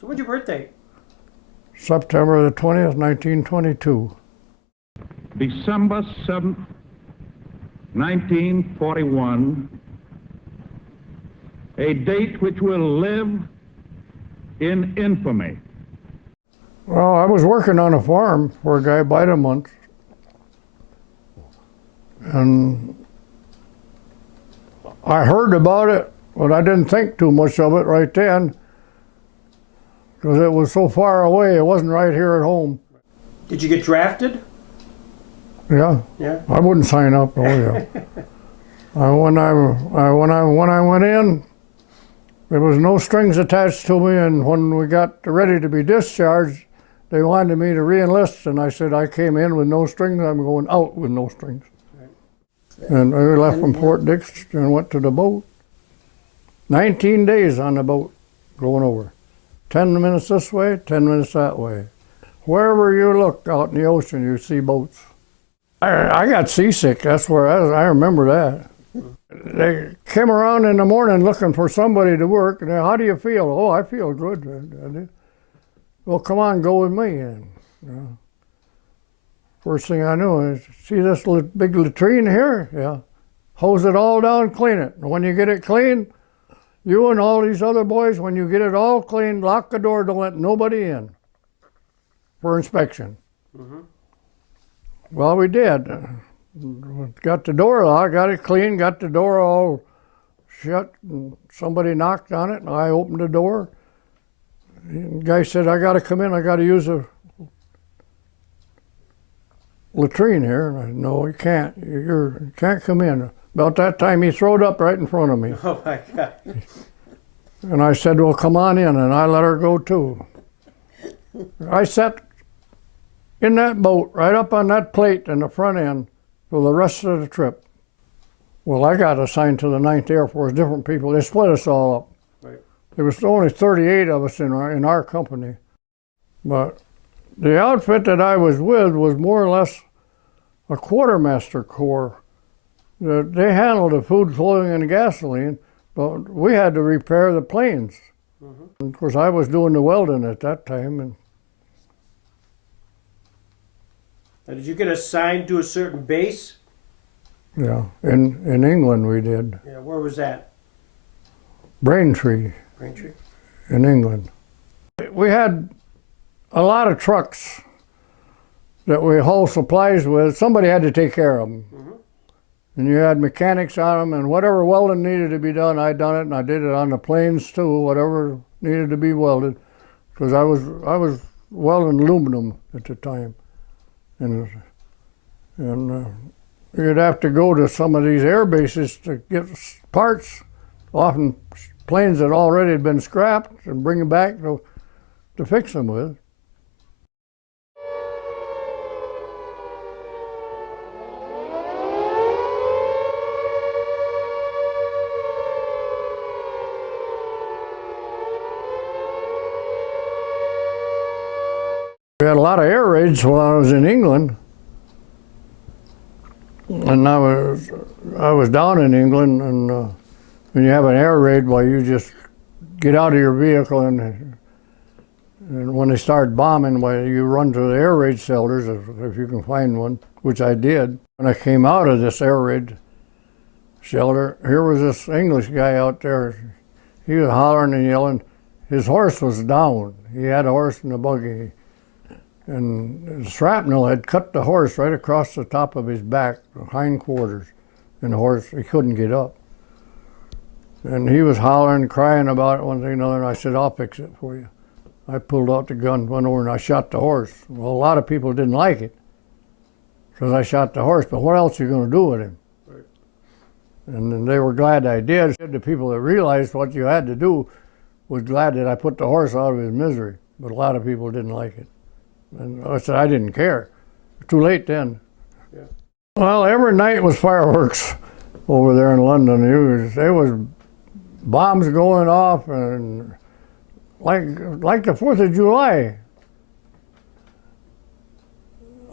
So when's your birthday? September the 20th, 1922. December 7th, 1941, a date which will live in infamy. Well, I was working on a farm for a guy by the month, and I heard about it, but I didn't think too much of it right then, because it was so far away. It wasn't right here at home. Did you get drafted? Yeah. Yeah. I wouldn't sign up. Oh yeah. When I went in, there was no strings attached to me, and when we got ready to be discharged, they wanted me to re-enlist, and I said I came in with no strings. I'm going out with no strings. Right. And I left from Fort Dix and went to the boat. 19 days on the boat, going over. 10 minutes this way, 10 minutes that way. Wherever you look out in the ocean, you see boats. I got seasick. That's where I remember that. They came around in the morning looking for somebody to work. And how do you feel? Oh, I feel good. I did. Well, come on, go with me. And first thing I knew, see this big latrine here? Yeah. Hose it all down, clean it. And when you get it clean, you and all these other boys, when you get it all clean, lock the door, don't let nobody in for inspection. Mm-hmm. Well, we did. Got the door locked, got it clean, got the door all shut, and somebody knocked on it, and I opened the door. The guy said, I got to come in, I got to use a latrine here. And I said, no, you can't. You can't come in. About that time, he throwed up right in front of me. Oh, my God. And I said, well, come on in, and I let her go, too. I sat in that boat, right up on that plate in the front end for the rest of the trip. Well, I got assigned to the 9th Air Force, different people. They split us all up. Right. There was only 38 of us in our company. But the outfit that I was with was more or less a quartermaster corps. They handled the food, clothing, and gasoline, but we had to repair the planes. Mm-hmm. Of course, I was doing the welding at that time. And now, did you get assigned to a certain base? yeah, in England we did. Yeah, where was that? Braintree. Braintree. In England. We had a lot of trucks that we hauled supplies with. Somebody had to take care of them. Mm-hmm. And you had mechanics on them, and whatever welding needed to be done, I done it, and I did it on the planes too, whatever needed to be welded, because I was welding aluminum at the time. And you'd have to go to some of these air bases to get parts, often planes that already had been scrapped, and bring them back to fix them with. We had a lot of air raids while I was in England, and I was down in England, and when you have an air raid, well, you just get out of your vehicle, and when they start bombing, well, you run to the air raid shelters if you can find one, which I did. When I came out of this air raid shelter, here was this English guy out there. He was hollering and yelling. His horse was down. He had a horse in a buggy. And the shrapnel had cut the horse right across the top of his back, the hindquarters, and the horse, he couldn't get up. And he was hollering, crying about it, one thing and another, and I said, I'll fix it for you. I pulled out the gun, went over, and I shot the horse. Well, a lot of people didn't like it, because I shot the horse, but what else are you going to do with him? Right. And they were glad I did. The people that realized what you had to do was glad that I put the horse out of his misery, but a lot of people didn't like it. And I said, I didn't care. Too late then. Yeah. Well, every night was fireworks over there in London. There was bombs going off, and like the 4th of July,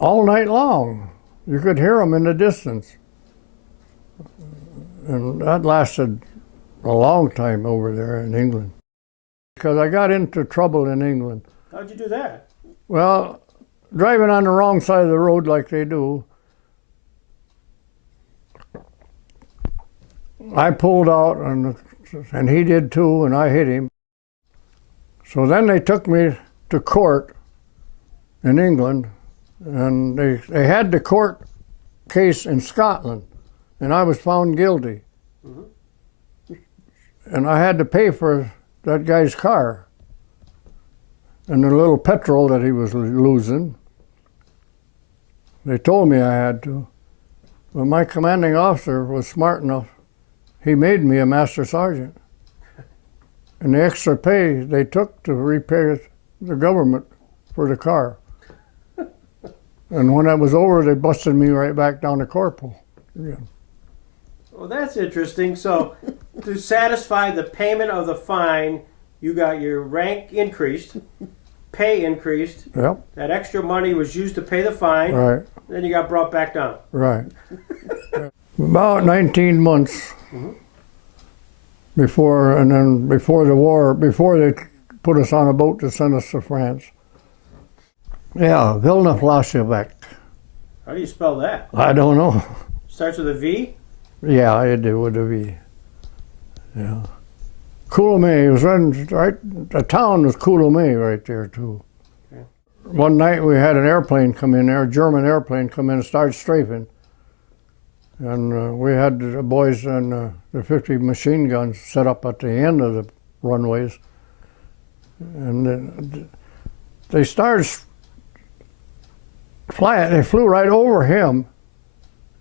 all night long. You could hear them in the distance. And that lasted a long time over there in England. because I got into trouble in England. How'd you do that? Well, driving on the wrong side of the road like they do, I pulled out and he did too, and I hit him. So then they took me to court in England, and they had the court case in Scotland, and I was found guilty. And I had to pay for that guy's car and the little petrol that he was losing. They told me I had to. But my commanding officer was smart enough. He made me a master sergeant. And the extra pay they took to repay the government for the car. And when that was over, they busted me right back down to corporal again. Well, that's interesting. So, to satisfy the payment of the fine, you got your rank increased, pay increased. Yep. That extra money was used to pay the fine. Right. Then you got brought back down. Right. About 19 months before the war, before they put us on a boat to send us to France. Yeah, Villeneuve-la-Chevêque. How do you spell that? I don't know. Starts with a V? Yeah, I did with a V. Yeah. Coulommiers was right. The town was Coulommiers right there too. Okay. One night we had an airplane come in there, a German airplane come in and start strafing, and we had the boys and the 50 machine guns set up at the end of the runways, and they started flying. They flew right over him.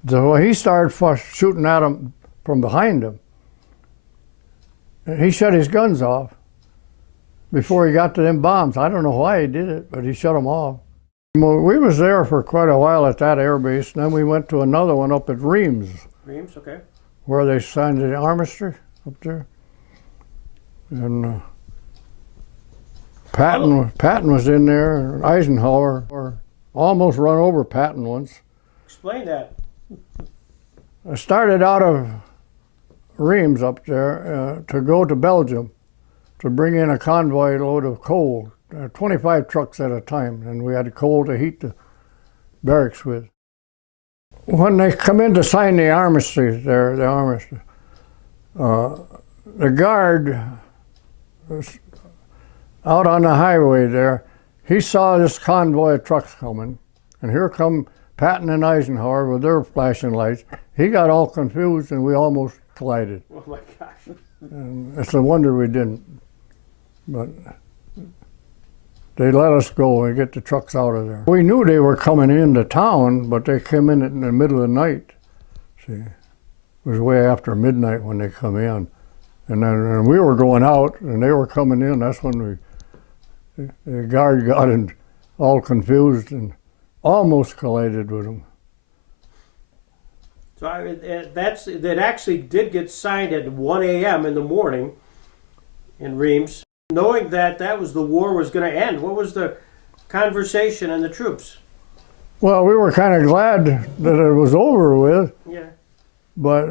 So he started shooting at him from behind him. And he shut his guns off before he got to them bombs. I don't know why he did it, but he shut them off. We was there for quite a while at that air base, and then we went to another one up at Reims. Reims, okay. Where they signed the armistice up there. And Patton was in there, and Eisenhower almost run over Patton once. Explain that. I started out of Reims up there to go to Belgium to bring in a convoy load of coal, 25 trucks at a time, and we had coal to heat the barracks with. When they come in to sign the armistice there, the guard was out on the highway there. He saw this convoy of trucks coming, and here come Patton and Eisenhower with their flashing lights. He got all confused and we almost collided. Oh my gosh. And it's a wonder we didn't. But they let us go and get the trucks out of there. We knew they were coming into town, but they came in the middle of the night. See, it was way after midnight when they come in. And we were going out and they were coming in. That's when the guard got all confused and almost collided with them. So that actually did get signed at 1 a.m. in the morning in Reims. Knowing that was the war was going to end, what was the conversation and the troops? Well, we were kind of glad that it was over with. Yeah. But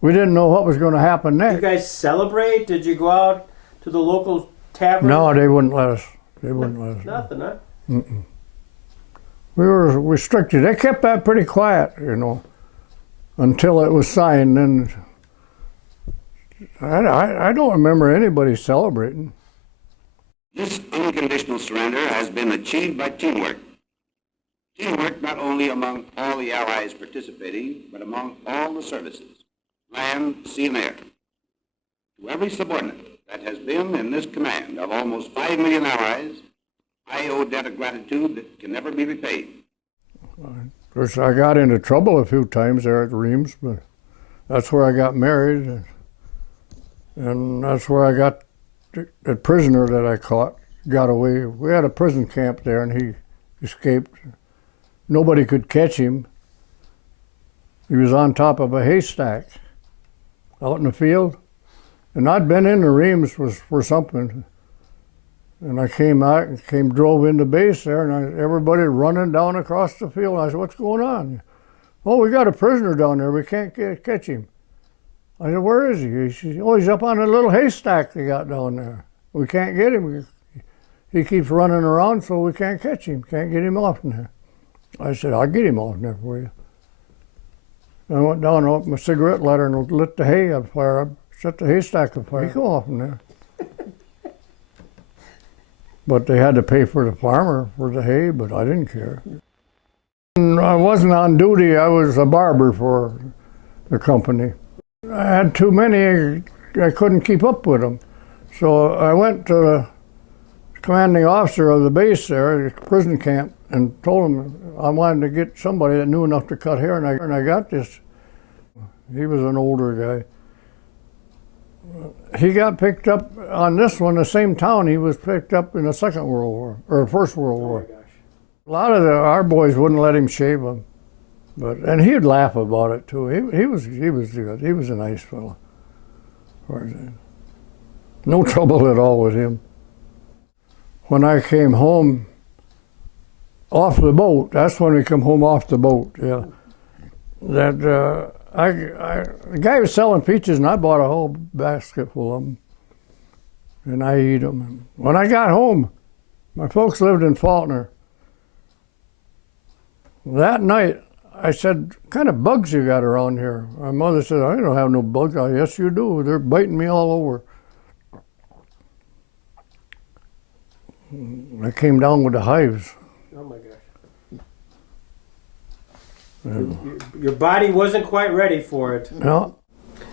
we didn't know what was going to happen next. Did you guys celebrate? Did you go out to the local tavern? No, they wouldn't let us. They wouldn't let us. Nothing, huh? Mm-mm. We were restricted. They kept that pretty quiet, until it was signed. And I don't remember anybody celebrating. This unconditional surrender has been achieved by teamwork. Teamwork not only among all the Allies participating, but among all the services, land, sea, and air. To every subordinate that has been in this command of almost 5 million Allies, I owe a debt of gratitude that can never be repaid. Of course, I got into trouble a few times there at Reims, but that's where I got married, and that's where I got the prisoner that I caught, got away. We had a prison camp there, and he escaped. Nobody could catch him. He was on top of a haystack out in the field, and I'd been in the Reims for something. And I came out and drove into base there, and everybody running down across the field. I said, "What's going on?" "Oh, we got a prisoner down there. We can't catch him." I said, where is he? He said, oh, he's up on a little haystack they got down there. We can't get him. He keeps running around, so we can't catch him. Can't get him off in there. I said, I'll get him off in there for you. I went down and opened my cigarette lighter and lit the hay on fire. I set the haystack on fire. He come off in there. But they had to pay for the farmer for the hay, but I didn't care. And I wasn't on duty. I was a barber for the company. I had too many. I couldn't keep up with them. So I went to the commanding officer of the base there, the prison camp, and told him I wanted to get somebody that knew enough to cut hair, and I got this. He was an older guy. He got picked up on this one, the same town he was picked up in the Second World War, or First World War. Oh my gosh. A lot of our boys wouldn't let him shave them, and he'd laugh about it too. He was good. He was a nice fellow. No trouble at all with him. When I came home off the boat, that's when we come home off the boat. Yeah, the guy was selling peaches, and I bought a whole basket full of them, and I eat them. When I got home, my folks lived in Faulkner. That night, I said, what kind of bugs you got around here? My mother said, I don't have no bugs. I, yes, you do. They're biting me all over. I came down with the hives. Oh my gosh. Your body wasn't quite ready for it. No.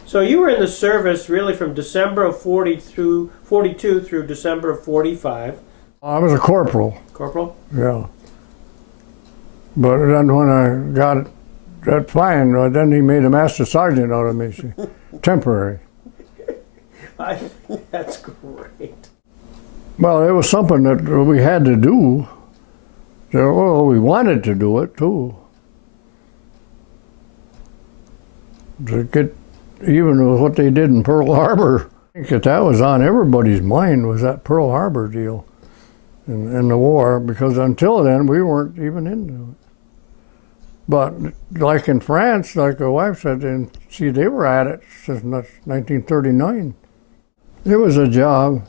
So you were in the service really from December of 42 through December of 45. I was a corporal. Corporal? Yeah. But then when I got that fine, then he made a master sergeant out of me. See? Temporary. That's great. Well, it was something that we had to do. So, well, we wanted to do it too. To get even with what they did in Pearl Harbor. I think that was on everybody's mind, was that Pearl Harbor deal in the war, because until then we weren't even into it. But like in France, like the wife said, and see, they were at it since 1939. It was a job.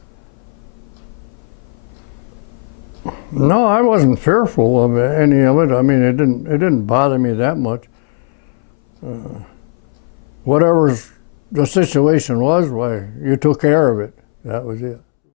No, I wasn't fearful of any of it. I mean, it didn't bother me that much. Whatever the situation was, why, you took care of it. That was it.